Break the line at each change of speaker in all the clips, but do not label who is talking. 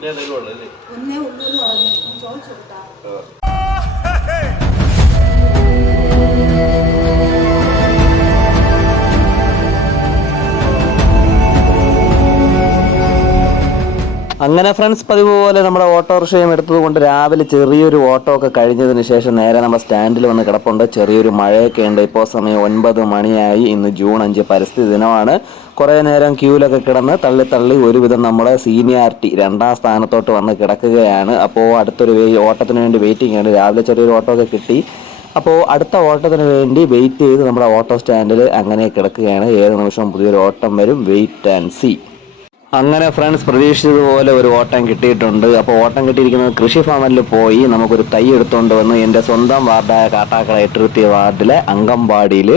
ഒന്നേ എന്തെങ്കിലും ഉള്ളല്ലേ
ഒന്നേ ഉള്ളൂ
അങ്ങനെ ഫ്രണ്ട്സ് പതിവ് പോലെ നമ്മുടെ ഓട്ടോറിക്ഷയും എടുത്തതുകൊണ്ട് രാവിലെ ചെറിയൊരു ഓട്ടോ ഒക്കെ കഴിഞ്ഞതിന് ശേഷം നേരെ നമ്മൾ സ്റ്റാൻഡിൽ വന്ന് കിടപ്പുണ്ട്. ചെറിയൊരു മഴയൊക്കെ ഉണ്ട്. ഇപ്പോൾ സമയം ഒൻപത് മണിയായി. ഇന്ന് ജൂൺ അഞ്ച് പരിസ്ഥിതി ദിനമാണ്. കുറേ നേരം ക്യൂലൊക്കെ കിടന്ന് തള്ളി തള്ളി ഒരുവിധം നമ്മുടെ സീനിയാരിറ്റി രണ്ടാം സ്ഥാനത്തോട്ട് വന്ന് കിടക്കുകയാണ്. അപ്പോൾ അടുത്തൊരു ഓട്ടത്തിന് വേണ്ടി വെയിറ്റിംഗ് ആണ്. രാവിലെ ചെറിയൊരു ഓട്ടോ ഒക്കെ കിട്ടി. അപ്പോൾ അടുത്ത ഓട്ടത്തിന് വേണ്ടി വെയിറ്റ് ചെയ്ത് നമ്മുടെ ഓട്ടോ സ്റ്റാൻഡിൽ അങ്ങനെ കിടക്കുകയാണ്. ഏത് നിമിഷം പുതിയൊരു ഓട്ടം വരും. വെയിറ്റ് ആൻഡ് സീ അങ്ങനെ ഫ്രണ്ട്സ് പ്രതീക്ഷിച്ചതുപോലെ ഒരു ഓട്ടം കിട്ടിയിട്ടുണ്ട്. അപ്പോൾ ഓട്ടം കിട്ടിയിരിക്കുന്നത് കൃഷി ഫാമിൽ പോയി നമുക്കൊരു തൈ എടുത്തുകൊണ്ട് വന്ന് എന്റെ സ്വന്തം വാർഡായ കാട്ടാക്കട ഏറ്റെടുത്തിയ വാർഡിലെ അങ്കമ്പാടിയിൽ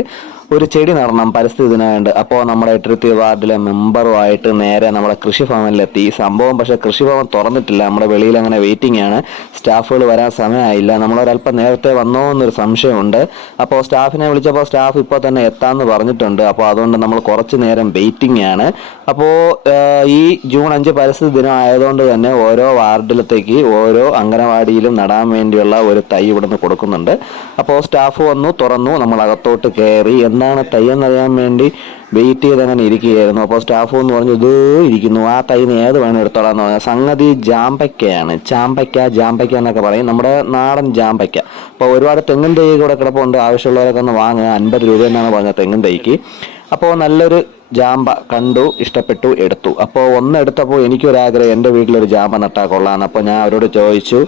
ഒരു ചെടി നടണം പരിസ്ഥിതി ദിനമായിട്ട് അപ്പോൾ നമ്മുടെ എട്ടുരുത്തി വാർഡിലെ മെമ്പറുമായിട്ട് നേരെ നമ്മുടെ കൃഷി ഭവനിലെത്തി. ഈ സംഭവം പക്ഷേ കൃഷി ഭവൻ തുറന്നിട്ടില്ല. നമ്മുടെ വെളിയിൽ അങ്ങനെ വെയിറ്റിംഗ് ആണ്. സ്റ്റാഫുകൾ വരാൻ സമയമായില്ല. നമ്മളൊരല്പം നേരത്തെ വന്നോ എന്നൊരു സംശയമുണ്ട്. അപ്പോൾ സ്റ്റാഫിനെ വിളിച്ചപ്പോൾ സ്റ്റാഫ് ഇപ്പോൾ തന്നെ എത്താമെന്ന് പറഞ്ഞിട്ടുണ്ട്. അപ്പോൾ അതുകൊണ്ട് നമ്മൾ കുറച്ച് നേരം വെയിറ്റിംഗ് ആണ്. അപ്പോൾ ഈ ജൂൺ അഞ്ച് പരിസ്ഥിതി ദിനം ആയതുകൊണ്ട് തന്നെ ഓരോ വാർഡിലത്തേക്ക് ഓരോ അംഗനവാടിയിലും നടാൻ വേണ്ടിയുള്ള ഒരു തൈ ഇവിടുന്ന് കൊടുക്കുന്നുണ്ട്. അപ്പോൾ സ്റ്റാഫ് വന്നു തുറന്നു നമ്മൾ അകത്തോട്ട് കയറി. എന്താണ് തൈ എന്നറിയാൻ വേണ്ടി വെയിറ്റ് ചെയ്ത് അങ്ങനെ ഇരിക്കുകയായിരുന്നു. അപ്പോൾ സ്റ്റാഫ് എന്ന് പറഞ്ഞു ഇത് ഇരിക്കുന്നു. ആ തൈന്ന് ഏത് വേണം എടുത്തോളാം എന്ന് പറഞ്ഞാൽ സംഗതി ജാമ്പയ്ക്കയാണ് ചാമ്പയ്ക്ക ജാമ്പയ്ക്ക എന്നൊക്കെ പറയും. നമ്മുടെ നാടൻ ജാമ്പയ്ക്ക. അപ്പോൾ ഒരുപാട് തെങ്ങിൻ തൈ കൂടെ കിടപ്പുണ്ട്. ആവശ്യമുള്ളവരൊക്കെ ഒന്ന് വാങ്ങുക. അൻപത് രൂപ എന്നാണ് പറഞ്ഞത് തെങ്ങിൻ തൈക്ക്. അപ്പോൾ നല്ലൊരു ജാമ്പ കണ്ടു ഇഷ്ടപ്പെട്ടു എടുത്തു. അപ്പോൾ ഒന്ന് എടുത്തപ്പോൾ എനിക്കൊരാഗ്രഹം എന്റെ വീട്ടിലൊരു ജാമ്പ നട്ടാൽ കൊള്ളാമെന്ന് അപ്പോൾ ഞാൻ അവരോട് ചോദിച്ചു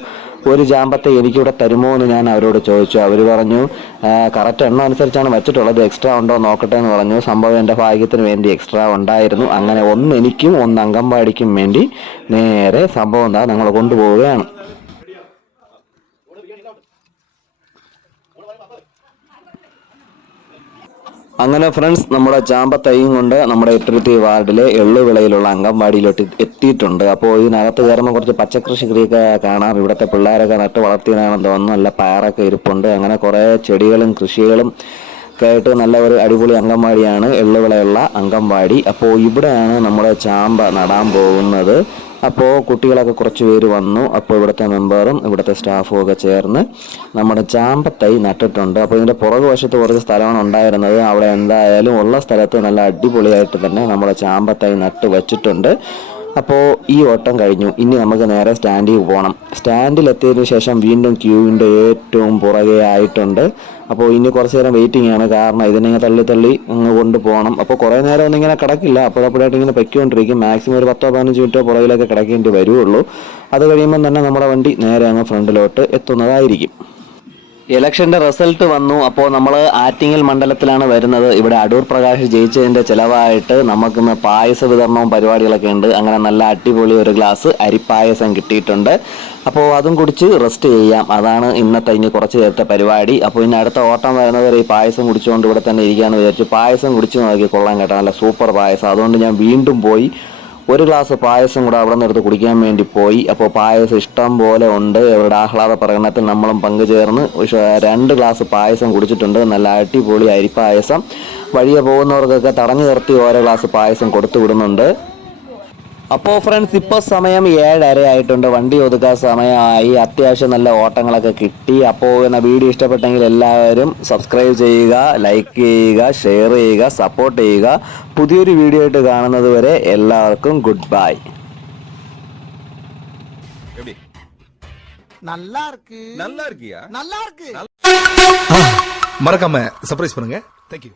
ഒരു ജാമ്പത്തെ എനിക്കിവിടെ തരുമോ എന്ന് ഞാൻ അവരോട് ചോദിച്ചു. അവർ പറഞ്ഞു കറക്റ്റ് എണ്ണം അനുസരിച്ചാണ് വെച്ചിട്ടുള്ളത്. എക്സ്ട്രാ ഉണ്ടോ നോക്കട്ടെ എന്ന് പറഞ്ഞു. സംഭവം എന്റെ ഭാഗ്യത്തിന് വേണ്ടി എക്സ്ട്രാ ഉണ്ടായിരുന്നു. അങ്ങനെ ഒന്ന് എനിക്കും ഒന്ന് അങ്കമ്പാടിക്കും വേണ്ടി നേരെ സംഭവം എന്താ ഞങ്ങൾ കൊണ്ടുപോവുകയാണ്. അങ്ങനെ ഫ്രണ്ട്സ് നമ്മുടെ ചാമ്പ തൈയും കൊണ്ട് നമ്മുടെ എട്ടുരുത്തി വാർഡിലെ എള്ളുവിളയിലുള്ള അംഗൻവാടിയിലോട്ട് എത്തിയിട്ടുണ്ട്. അപ്പോൾ ഇതിനകത്ത് കയറുമ്പോൾ കുറച്ച് പച്ചക്കൃഷിയൊക്കെ കാണാം. ഇവിടുത്തെ പിള്ളേരൊക്കെ നട്ട് വളർത്തിയതാണെന്ന് തോന്നുന്നു. നല്ല പയറൊക്കെ ഇരിപ്പുണ്ട്. അങ്ങനെ കുറേ ചെടികളും കൃഷികളും കേട്ട് നല്ല ഒരു അടിപൊളി അംഗൻവാടിയാണ് എള്ളുവിളയുള്ള അംഗൻവാടി. അപ്പോൾ ഇവിടെയാണ് നമ്മുടെ ചാമ്പ നടാൻ പോകുന്നത്. അപ്പോൾ കുട്ടികളൊക്കെ കുറച്ച് പേര് വന്നു. അപ്പോൾ ഇവിടുത്തെ മെമ്പറും ഇവിടുത്തെ സ്റ്റാഫും ഒക്കെ ചേർന്ന് നമ്മുടെ ചാമ്പത്തൈ നട്ടിട്ടുണ്ട്. അപ്പോൾ ഇതിന്റെ പുറകു വശത്ത് കുറച്ച് സ്ഥലമാണ് ഉണ്ടായിരുന്നത്. അവിടെ എന്തായാലും ഉള്ള സ്ഥലത്ത് നല്ല അടിപൊളിയായിട്ട് തന്നെ നമ്മുടെ ചാമ്പത്തൈ നട്ട് വച്ചിട്ടുണ്ട്. അപ്പോൾ ഈ ഓട്ടം കഴിഞ്ഞു. ഇനി നമുക്ക് നേരെ സ്റ്റാൻഡിൽ പോകണം സ്റ്റാൻഡിൽ എത്തിയതിനു ശേഷം വീണ്ടും ക്യൂവിന്റെ ഏറ്റവും പുറകെ ആയിട്ടുണ്ട്. അപ്പോൾ ഇനി കുറച്ച് നേരം വെയിറ്റിംഗ് ആണ്. കാരണം ഇതിനെ തള്ളി തള്ളി അങ്ങ് കൊണ്ടുപോകണം അപ്പോൾ കുറേ നേരം ഒന്നും ഇങ്ങനെ കിടക്കില്ല. അപ്പോഴപ്പോഴായിട്ട് ഇങ്ങനെ പൊയ്ക്കൊണ്ടിരിക്കും. മാക്സിമം ഒരു പത്തോ പതിനഞ്ച് മിനിറ്റോ പുറകിലൊക്കെ കിടക്കേണ്ടി വരുള്ളൂ അത് കഴിയുമ്പം തന്നെ നമ്മുടെ വണ്ടി നേരെ അങ്ങ് ഫ്രണ്ടിലോട്ട് എത്തുന്നതായിരിക്കും. ഇലക്ഷന്റെ റിസൾട്ട് വന്നു. അപ്പോൾ നമ്മൾ ആറ്റിങ്ങൽ മണ്ഡലത്തിലാണ് വരുന്നത്. ഇവിടെ അടൂർ പ്രകാശ് ജയിച്ചതിന്റെ ചിലവായിട്ട് നമുക്കിന്ന് പായസ വിതരണവും പരിപാടികളൊക്കെ ഉണ്ട്. അങ്ങനെ നല്ല അടിപൊളി ഒരു ഗ്ലാസ് അരിപ്പായസം കിട്ടിയിട്ടുണ്ട്. അപ്പോൾ അതും കുടിച്ച് റെസ്റ്റ് ചെയ്യാം. അതാണ് ഇന്നത്തെ ഇനി കുറച്ച് നേരത്തെ പരിപാടി. അപ്പോൾ ഇനി അടുത്ത ഓട്ടം വരുന്നവരെ ഈ പായസം കുടിച്ചുകൊണ്ട് ഇവിടെ തന്നെ ഇരിക്കാമെന്ന് വിചാരിച്ചു. പായസം കുടിച്ച് നോക്കി കൊള്ളാൻ കേട്ടോ. നല്ല സൂപ്പർ പായസം. അതുകൊണ്ട് ഞാൻ വീണ്ടും പോയി ഒരു ഗ്ലാസ് പായസം കൂടെ അവിടെ നിന്ന് എടുത്ത് കുടിക്കാൻ വേണ്ടി പോയി. അപ്പോൾ പായസം ഇഷ്ടം പോലെ ഉണ്ട്. ഇവരുടെ ആഹ്ലാദ പ്രകടനത്തിൽ നമ്മളും പങ്കുചേർന്ന് രണ്ട് ഗ്ലാസ് പായസം കുടിച്ചിട്ടുണ്ട്. നല്ല അടിപൊളി അരിപ്പായസം വഴിയെ പോകുന്നവർക്കൊക്കെ തടഞ്ഞു നിർത്തി ഓരോ ഗ്ലാസ് പായസം കൊടുത്തു വിടുന്നുണ്ട്. അപ്പോൾ ഫ്രണ്ട്സ് ഇപ്പോൾ സമയം ഏഴര ആയിട്ടുണ്ട് വണ്ടി ഒതുക്കാൻ സമയമായി അത്യാവശ്യം നല്ല ഓട്ടങ്ങളൊക്കെ കിട്ടി അപ്പോൾ എന്ന വീഡിയോ ഇഷ്ടപ്പെട്ടെങ്കിൽ എല്ലാവരും സബ്സ്ക്രൈബ് ചെയ്യുക ലൈക്ക് ചെയ്യുക ഷെയർ ചെയ്യുക സപ്പോർട്ട് ചെയ്യുക പുതിയൊരു വീഡിയോ ആയിട്ട് കാണുന്നത് വരെ എല്ലാവർക്കും ഗുഡ് ബൈ
எப்படி
நல்லா இருக்கு
நல்லா இருக்கியா
நல்லா இருக்கு
மறக்காம சர்ப்ரைஸ் பண்ணுங்க தேங்க்யூ